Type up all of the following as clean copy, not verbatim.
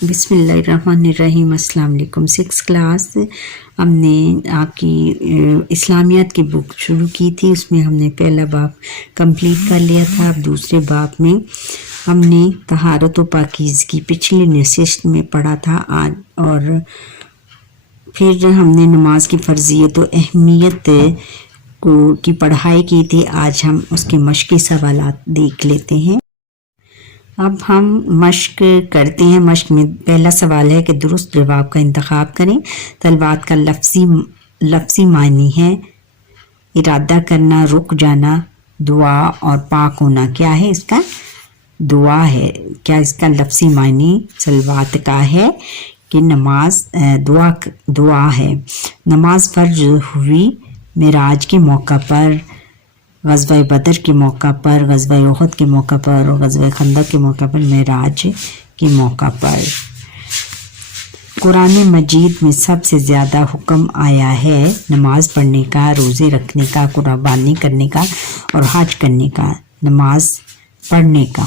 بسم اللہ الرحمن الرحیم۔ السلام علیکم۔ 6 کلاس ہم نے آپ کی اسلامیات کی بک شروع کی تھی، اس میں ہم نے پہلا باب کمپلیٹ کر لیا تھا۔ اب دوسرے باب میں ہم نے طہارت و پاکیزگی پچھلی نشست میں پڑھا تھا آج، اور پھر ہم نے نماز کی فرضیت و اہمیت کی پڑھائی کی تھی۔ آج ہم اس کے مشقی سوالات دیکھ لیتے ہیں۔ اب ہم مشق کرتے ہیں۔ مشق میں پہلا سوال ہے کہ درست جواب کا انتخاب کریں۔ طلبات کا لفظی معنی ہے ارادہ کرنا، رک جانا، دعا اور پاک ہونا۔ کیا ہے اس کا؟ دعا ہے۔ کیا اس کا لفظی معنی صلوات کا ہے کہ نماز دعا ہے؟ نماز فرض ہوئی معراج کے موقع پر، غزوہ بدر کے موقع پر، غزوہ احد کے موقع پر اور غزوہ خندق کے موقع پر، معراج کے موقع پر۔ قرآن مجید میں سب سے زیادہ حکم آیا ہے نماز پڑھنے کا، روزے رکھنے کا، قربانی کرنے کا اور حج کرنے کا۔ نماز پڑھنے کا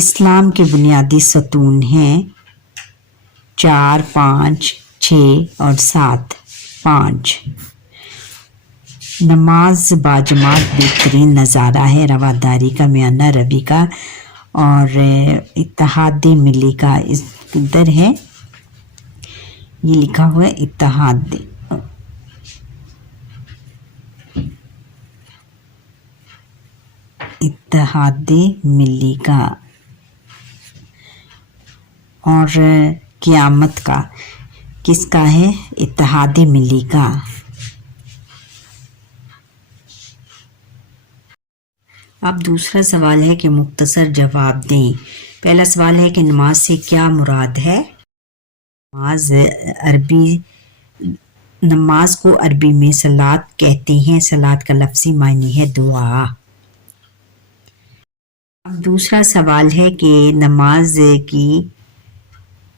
اسلام کے بنیادی ستون ہیں 4، 5، 6 اور 7۔ 5، نماز باجماعت بہترین نظارہ ہے رواداری کا، میانہ روی کا اور اتحاد ملی کا۔ اس ادھر ہے یہ لکھا ہوا ہے اتحاد ملی کا اور قیامت کا۔ کس کا ہے؟ اتحاد ملی کا۔ اب دوسرا سوال ہے کہ مختصر جواب دیں۔ پہلا سوال ہے کہ نماز سے کیا مراد ہے؟ نماز کو عربی میں صلاۃ کہتے ہیں۔ صلاۃ کا لفظی معنی ہے دعا۔ اب دوسرا سوال ہے کہ نماز کی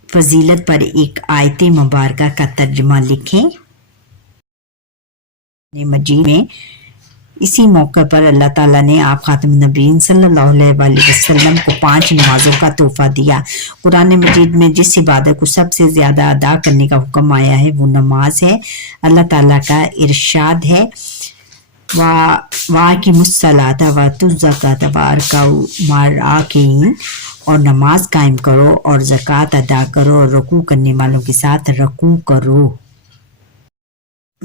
فضیلت پر ایک آیت مبارکہ کا ترجمہ لکھیں۔ مجید میں اسی موقع پر اللہ تعالیٰ نے آپ خاتم النبیین صلی اللہ علیہ وآلہ وسلم کو 5 نمازوں کا تحفہ دیا۔ قرآن مجید میں جس عبادت کو سب سے زیادہ ادا کرنے کا حکم آیا ہے وہ نماز ہے۔ اللہ تعالیٰ کا ارشاد ہے وَأَقِیمُوا الصَّلَاةَ وَآتُوا الزَّکَاةَ وَارْکَعُوا مَعَ الرَّاکعِینَ، اور نماز قائم کرو اور زکوٰۃ ادا کرو اور رکوع کرنے والوں کے ساتھ رکوع کرو۔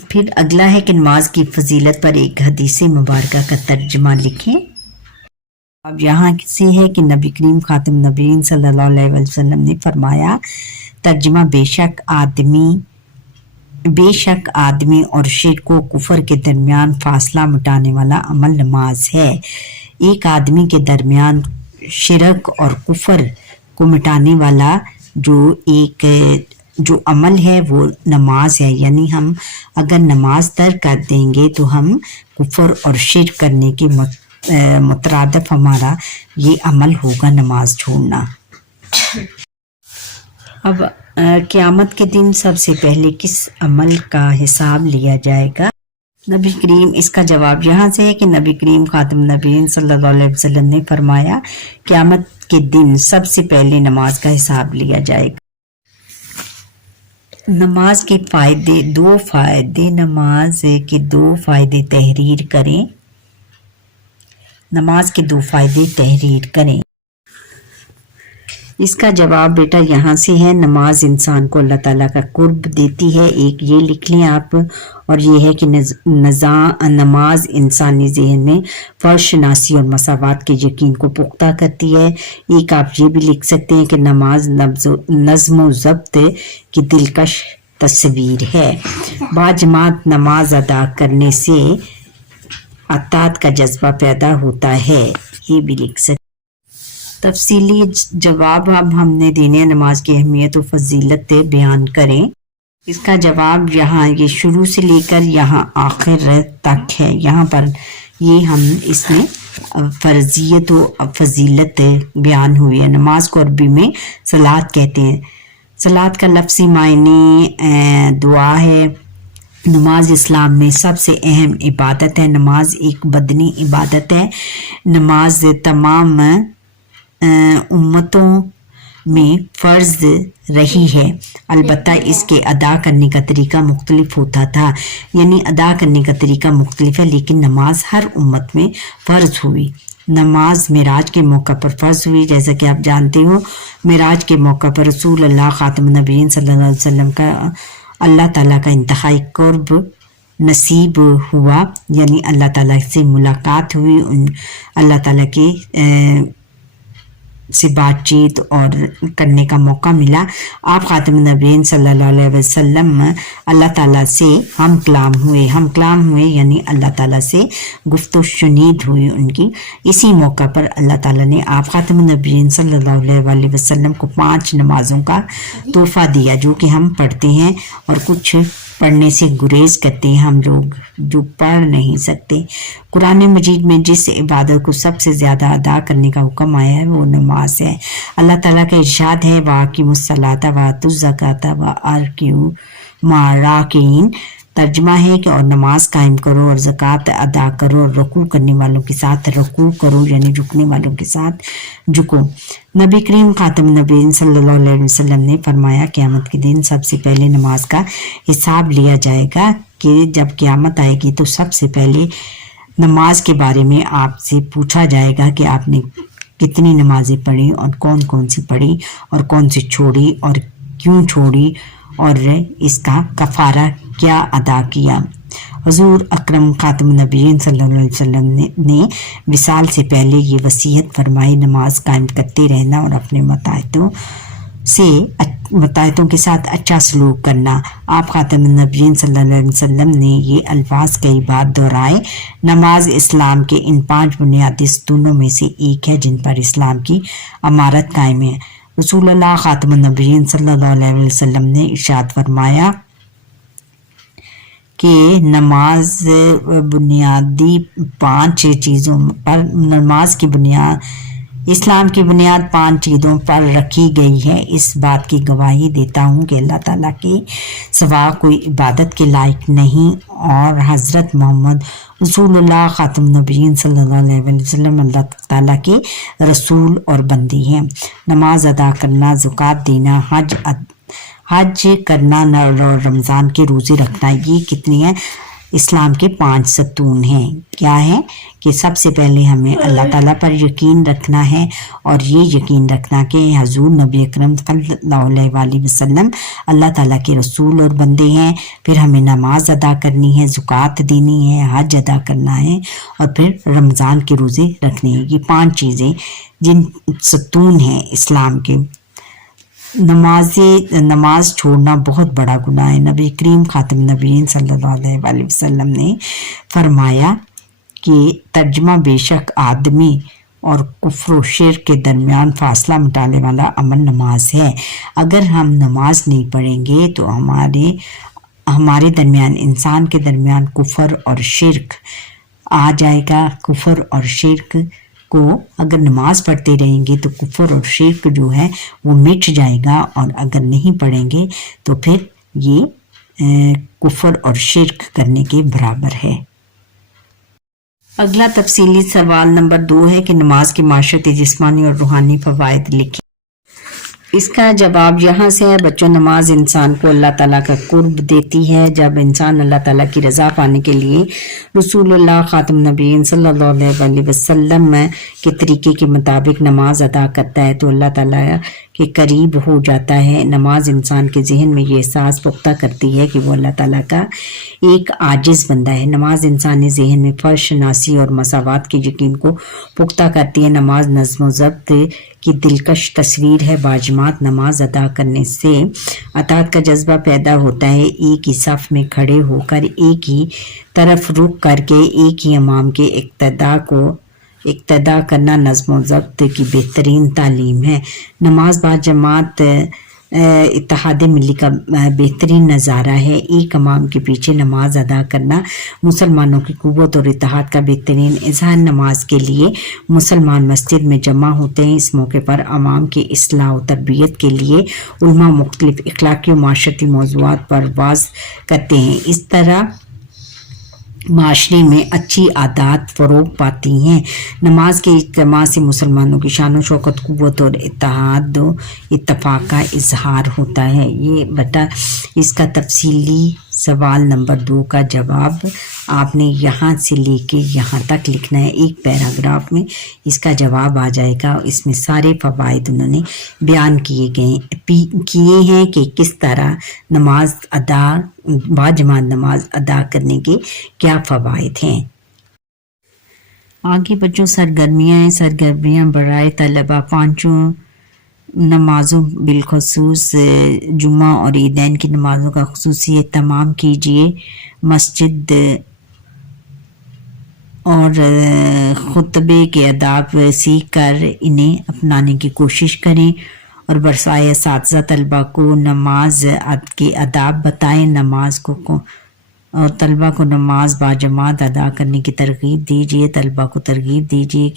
پھر اگلا ہے کہ نماز کی فضیلت پر ایک حدیث مبارکہ کا ترجمہ لکھیں۔ اب یہاں سے ہے کہ نبی کریم خاتم النبیین صلی اللہ علیہ وسلم نے فرمایا، ترجمہ بے شک آدمی اور شرک و کفر کے درمیان فاصلہ مٹانے والا عمل نماز ہے۔ ایک آدمی کے درمیان شرک اور کفر کو مٹانے والا جو عمل ہے وہ نماز ہے۔ یعنی ہم اگر نماز ترک کر دیں گے تو ہم کفر اور شرک کرنے کے مترادف ہمارا یہ عمل ہوگا نماز چھوڑنا۔ اب قیامت کے دن سب سے پہلے کس عمل کا حساب لیا جائے گا؟ نبی کریم، اس کا جواب یہاں سے ہے کہ نبی کریم خاتم النبیین صلی اللہ علیہ وسلم نے فرمایا قیامت کے دن سب سے پہلے نماز کا حساب لیا جائے گا۔ نماز کے نماز کے 2 فائدے تحریر کریں۔ نماز کے 2 فائدے تحریر کریں۔ اس کا جواب بیٹا یہاں سے ہے، نماز انسان کو اللہ تعالیٰ کا قرب دیتی ہے۔ ایک یہ لکھ لیں آپ، اور یہ ہے کہ نماز انسانی ذہن میں فرض شناسی اور مساوات کے یقین کو پختہ کرتی ہے۔ ایک آپ یہ بھی لکھ سکتے ہیں کہ نماز نظم و ضبط کی دلکش تصویر ہے۔ باجماعت نماز ادا کرنے سے اطاعت کا جذبہ پیدا ہوتا ہے، یہ بھی لکھ سکتے ہیں۔ تفصیلی جواب اب ہم نے دینے نماز کی اہمیت و فضیلت بیان کریں۔ اس کا جواب یہاں یہ شروع سے لے کر یہاں آخر تک ہے۔ یہاں پر یہ ہم اس میں فرضیت و فضیلت بیان ہوئی ہے۔ نماز کو عربی میں صلاۃ کہتے ہیں۔ صلاۃ کا لفظی معنی دعا ہے۔ نماز اسلام میں سب سے اہم عبادت ہے۔ نماز ایک بدنی عبادت ہے۔ نماز تمام امتوں میں فرض رہی ہے، البتہ اس کے ادا کرنے کا طریقہ مختلف ہوتا تھا، یعنی ادا کرنے کا طریقہ مختلف ہے، لیکن نماز ہر امت میں فرض ہوئی۔ نماز معراج کے موقع پر فرض ہوئی، جیسا کہ آپ جانتے ہو معراج کے موقع پر رسول اللہ خاتم النبیین صلی اللہ علیہ وسلم کا اللہ تعالیٰ کا انتہائی قرب نصیب ہوا، یعنی اللہ تعالیٰ سے ملاقات ہوئی، اللہ تعالیٰ کے سے بات چیت اور کرنے کا موقع ملا۔ آپ خاتم النبیین صلی اللہ علیہ وسلم اللہ تعالیٰ سے ہم کلام ہوئے یعنی اللہ تعالیٰ سے گفت و شنید ہوئی ان کی۔ اسی موقع پر اللہ تعالیٰ نے آپ خاتم النبیین صلی اللہ علیہ وسلم کو 5 نمازوں کا تحفہ دیا، جو کہ ہم پڑھتے ہیں اور کچھ پڑھنے سے گریز کرتے ہیں ہم لوگ جو پڑھ نہیں سکتے۔ قرآن مجید میں جس عبادت کو سب سے زیادہ ادا کرنے کا حکم آیا ہے وہ نماز ہے۔ اللہ تعالیٰ کا ارشاد ہے وَأَقِیمُوا الصَّلَاةَ وَآتُوا الزَّکَاةَ وَأَرْكِعُوا مَعَ الرَّاکِعِینَ، ترجمہ ہے کہ اور نماز قائم کرو اور زکوٰۃ ادا کرو اور رکوع کرنے والوں کے ساتھ رکوع کرو، یعنی جھکنے والوں کے ساتھ جھکو۔ نبی کریم خاتم النبیین صلی اللہ علیہ وسلم نے فرمایا قیامت کے دن سب سے پہلے نماز کا حساب لیا جائے گا، کہ جب قیامت آئے گی تو سب سے پہلے نماز کے بارے میں آپ سے پوچھا جائے گا کہ آپ نے کتنی نمازیں پڑھی اور کون کون سی پڑھی اور کون سی چھوڑی اور کیوں چھوڑی اور اس کا کفارہ کیا ادا کیا۔ حضور اکرم خاتم النبیین صلی اللہ علیہ وسلم نے وصال سے پہلے یہ وصیت فرمائی نماز قائم کرتے رہنا اور اپنے متحدوں کے ساتھ اچھا سلوک کرنا۔ آپ خاتم النبیین صلی اللہ علیہ وسلم نے یہ الفاظ کئی بار دہرائے۔ نماز اسلام کے ان 5 بنیادی ستونوں میں سے ایک ہے جن پر اسلام کی عمارت قائم ہے۔ رسول اللہ خاتم النبیین صلی اللہ علیہ وسلم نے ارشاد فرمایا کہ نماز بنیادی 5 چیزوں پر اسلام کی بنیاد 5 چیزوں پر رکھی گئی ہے۔ اس بات کی گواہی دیتا ہوں کہ اللہ تعالیٰ کے سوا کوئی عبادت کے لائق نہیں اور حضرت محمد رسول اللہ خاتم النبیین صلی اللہ علیہ وسلم اللہ تعالیٰ کے رسول اور بندی ہیں۔ نماز ادا کرنا، زکوٰۃ دینا، حج کرنا اور رمضان کے روزے رکھنا، یہ کتنی ہیں؟ اسلام کے 5 ستون ہیں۔ کیا ہے کہ سب سے پہلے ہمیں اللہ تعالیٰ پر یقین رکھنا ہے اور یہ یقین رکھنا کہ حضور نبی اکرم صلی اللہ علیہ وسلم اللہ تعالیٰ کے رسول اور بندے ہیں۔ پھر ہمیں نماز ادا کرنی ہے، زکوٰۃ دینی ہے، حج ادا کرنا ہے اور پھر رمضان کے روزے رکھنے ہیں۔ یہ 5 چیزیں جن ستون ہیں اسلام کے۔ نماز چھوڑنا بہت بڑا گناہ ہے۔ نبی کریم خاتم النبیین صلی اللہ علیہ وسلم نے فرمایا کہ ترجمہ بے شک آدمی اور کفر و شرک کے درمیان فاصلہ مٹانے والا عمل نماز ہے۔ اگر ہم نماز نہیں پڑھیں گے تو ہمارے درمیان، انسان کے درمیان کفر اور شرک آ جائے گا۔ کفر اور شرک کو اگر نماز پڑھتے رہیں گے تو کفر اور شرک جو ہے وہ مٹ جائے گا، اور اگر نہیں پڑھیں گے تو پھر یہ کفر اور شرک کرنے کے برابر ہے۔ اگلا تفصیلی سوال نمبر 2 ہے کہ نماز کے معاشرتی، جسمانی اور روحانی فوائد لکھیں۔ اس کا جواب یہاں سے ہے بچوں، نماز انسان کو اللہ تعالیٰ کا قرب دیتی ہے۔ جب انسان اللہ تعالیٰ کی رضا پانے کے لیے رسول اللہ خاتم النبیین صلی اللہ علیہ وسلم کے طریقے کے مطابق نماز ادا کرتا ہے تو اللہ تعالیٰ کے قریب ہو جاتا ہے۔ نماز انسان کے ذہن میں یہ احساس پختہ کرتی ہے کہ وہ اللہ تعالیٰ کا ایک عاجز بندہ ہے۔ نماز انسانی ذہن میں فرض شناسی اور مساوات کے یقین کو پختہ کرتی ہے۔ نماز نظم و ضبط کی دلکش تصویر ہے۔ باجماعت نماز ادا کرنے سے اطاعت کا جذبہ پیدا ہوتا ہے۔ ایک ہی صف میں کھڑے ہو کر ایک ہی طرف رخ کر کے ایک ہی امام کے اقتداء کرنا نظم و ضبط کی بہترین تعلیم ہے۔ نماز باجماعت اتحاد ملی کا بہترین نظارہ ہے۔ ایک امام کے پیچھے نماز ادا کرنا مسلمانوں کی قوت اور اتحاد کا بہترین اظہار۔ نماز کے لیے مسلمان مسجد میں جمع ہوتے ہیں۔ اس موقع پر عوام کی اصلاح و تربیت کے لیے علماء مختلف اخلاقی و معاشرتی موضوعات پر وعظ کرتے ہیں۔ اس طرح معاشرے میں اچھی عادات فروغ پاتی ہیں۔ نماز کے اجتماع سے مسلمانوں کی شان و شوکت، قوت اور اتحاد و اتفاق کا اظہار ہوتا ہے۔ یہ بیٹا اس کا تفصیلی سوال نمبر 2 کا جواب آپ نے یہاں سے لے کے یہاں تک لکھنا ہے، ایک پیراگراف میں اس کا جواب آ جائے گا۔ اس میں سارے فوائد انہوں نے بیان کیے ہیں کہ کس طرح نماز باجماعت نماز ادا کرنے کے کیا فوائد ہیں۔ آگے بچوں سرگرمیاں ہیں۔ سرگرمیاں برائے طلبہ پانچوں نمازوں بالخصوص جمعہ اور عیدین کی نمازوں کا خصوصی اہتمام کیجیے۔ مسجد اور خطبے کے آداب سیکھ کر انہیں اپنانے کی کوشش کریں، اور برسائے اساتذہ طلبہ کو نماز کے آداب بتائیں۔ اور طلبہ کو نماز باجماعت ادا کرنے کی ترغیب دیجیے۔ طلبہ کو ترغیب دیجیے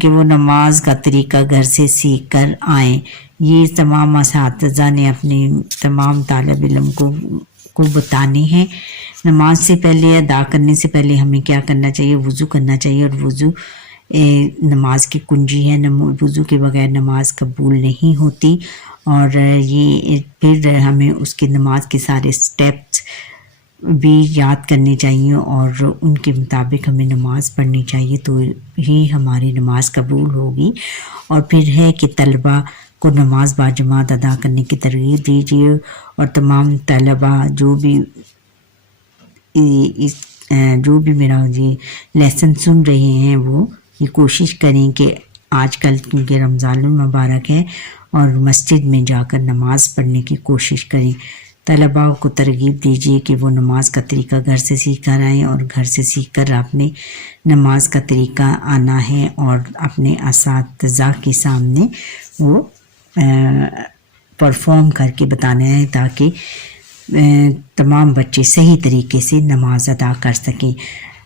کہ وہ نماز کا طریقہ گھر سے سیکھ کر آئیں۔ یہ تمام اساتذہ نے اپنے تمام طالب علم کو بتانے ہیں۔ نماز سے پہلے ادا کرنے سے پہلے ہمیں کیا کرنا چاہیے؟ وضو کرنا چاہیے، اور وضو نماز کی کنجی ہے۔ وضو کے بغیر نماز قبول نہیں ہوتی، اور یہ پھر ہمیں اس کی نماز کے سارے سٹیپس بھی یاد کرنے چاہیے، اور ان کے مطابق ہمیں نماز پڑھنی چاہیے، تو ہی ہماری نماز قبول ہوگی۔ اور پھر ہے کہ طلبہ کو نماز باجماعت ادا کرنے کی ترغیب دیجیے، اور تمام طلبہ جو بھی میرا یہ لیسن سن رہے ہیں وہ یہ کوشش کریں کہ آج کل کیونکر رمضان المبارک ہے، اور مسجد میں جا کر نماز پڑھنے کی کوشش کریں۔ طلباء کو ترغیب دیجیے کہ وہ نماز کا طریقہ گھر سے سیکھ کر آئیں، اور گھر سے سیکھ کر اپنے نماز کا طریقہ آنا ہے، اور اپنے اساتذہ کے سامنے وہ پرفارم کر کے بتانا ہے، تاکہ تمام بچے صحیح طریقے سے نماز ادا کر سکیں۔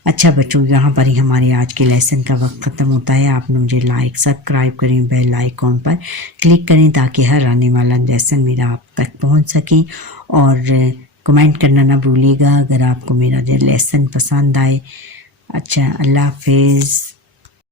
اچھا بچوں، یہاں پر ہی ہمارے آج کے لیسن کا وقت ختم ہوتا ہے۔ آپ نے مجھے لائک سبسکرائب کریں، بیل آئیکن پر کلک کریں تاکہ ہر آنے والا لیسن میرا آپ تک پہنچ سکے، اور کمنٹ کرنا نہ بھولیے گا اگر آپ کو میرا جو لیسن پسند آئے۔ اچھا، اللہ حافظ۔